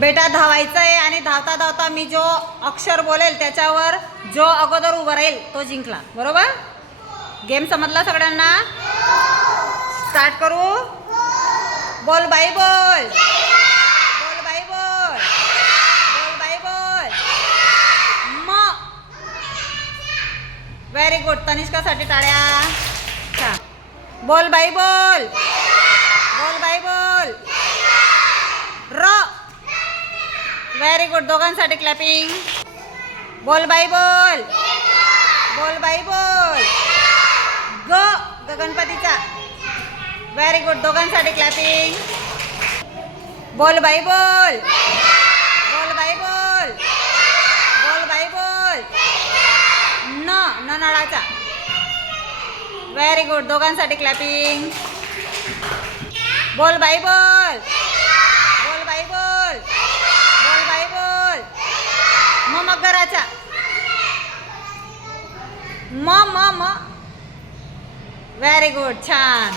बेटा धावायचं आहे आणि धावता धावता मी जो अक्षर बोलेल त्याच्यावर जो अगोदर उभा राहील तो जिंकला. बरोबर? गेम समजला सगळ्यांना? स्टार्ट करू. बोल बाई बोल. बोल बाई बोल. बोल बाई बोल. Very good. तनिष्कासाठी टाळ्या. छान. बोल बाई बोल. बोल बाई बोल. र. Very good. दोघांसाठी क्लॅपिंग. बोल बाई बोल. बोल बाई बोल. ग. गणपतीचा. Very good. दोघांसाठी क्लॅपिंग. बोल बाई बोल. बोल बाई बोल. बोल बाई बोल. न. नळाचा. Very good. दोघांसाठी क्लॅपिंग. बोल बाई बोल. बोल बाई बोल. बोल बाई बोल. मगराचा. म. Very good. छान.